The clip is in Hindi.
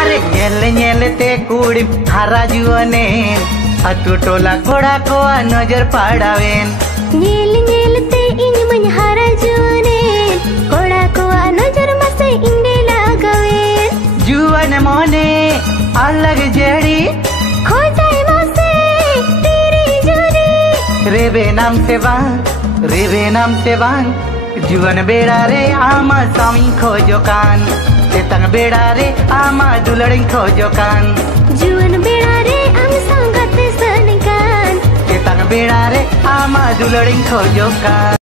अरे ñele ñele te कुड़ी हारा जुआने अतु टोला कोड़ा को नजर पड़ावेन ñele ñele te इन मन हारा जुआने कोड़ा को नजर मसे इंडे लगावेन जुआन मोने अलग जड़ी खो जाए मसे तेरी जोड़ी रेबे नाम से बांग जुआन बेड़ा रे आमा सामी खोजो कान तेतंग बेड़ा रे आमा दुलड़िंग खोजो कान जुआन बेड़ा रे आम संगत सनकान तेतंग बेड़ा रे आमा दुलड़िंग खोजो कान।